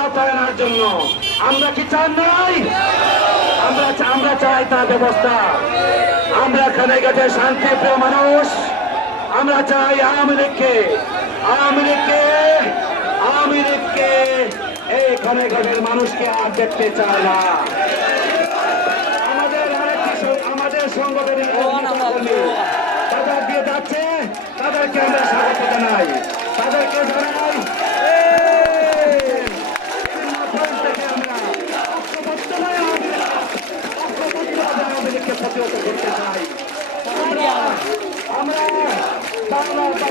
আওতায় জন্য। আমরা কি চান নাই? আমরা আমরা চাই তার ব্যবস্থা। আমরা খানাইঘাটে শান্তি প্রিয় মানুষ। আমরা চাই আওয়ামী লীগকে। আওয়ামী লীগকে আওয়ামী লীগকে। এই খানাইঘাটের মানুষকে আর দেখতে চায় না। আমাদের আমাদের সংগঠনের তাদের দিয়ে যাচ্ছে। তাদেরকে আমরা স্বাগত জানাই। তাদেরকে জানাই বিভিন্ন ফ্রন্ট থেকে আমরা ঐক্যবদ্ধভাবে আওয়ামী লীগ- ঐক্যবদ্ধভাবে আওয়ামী লীগকে প্রতিহত করতে চাই আমরা আমরা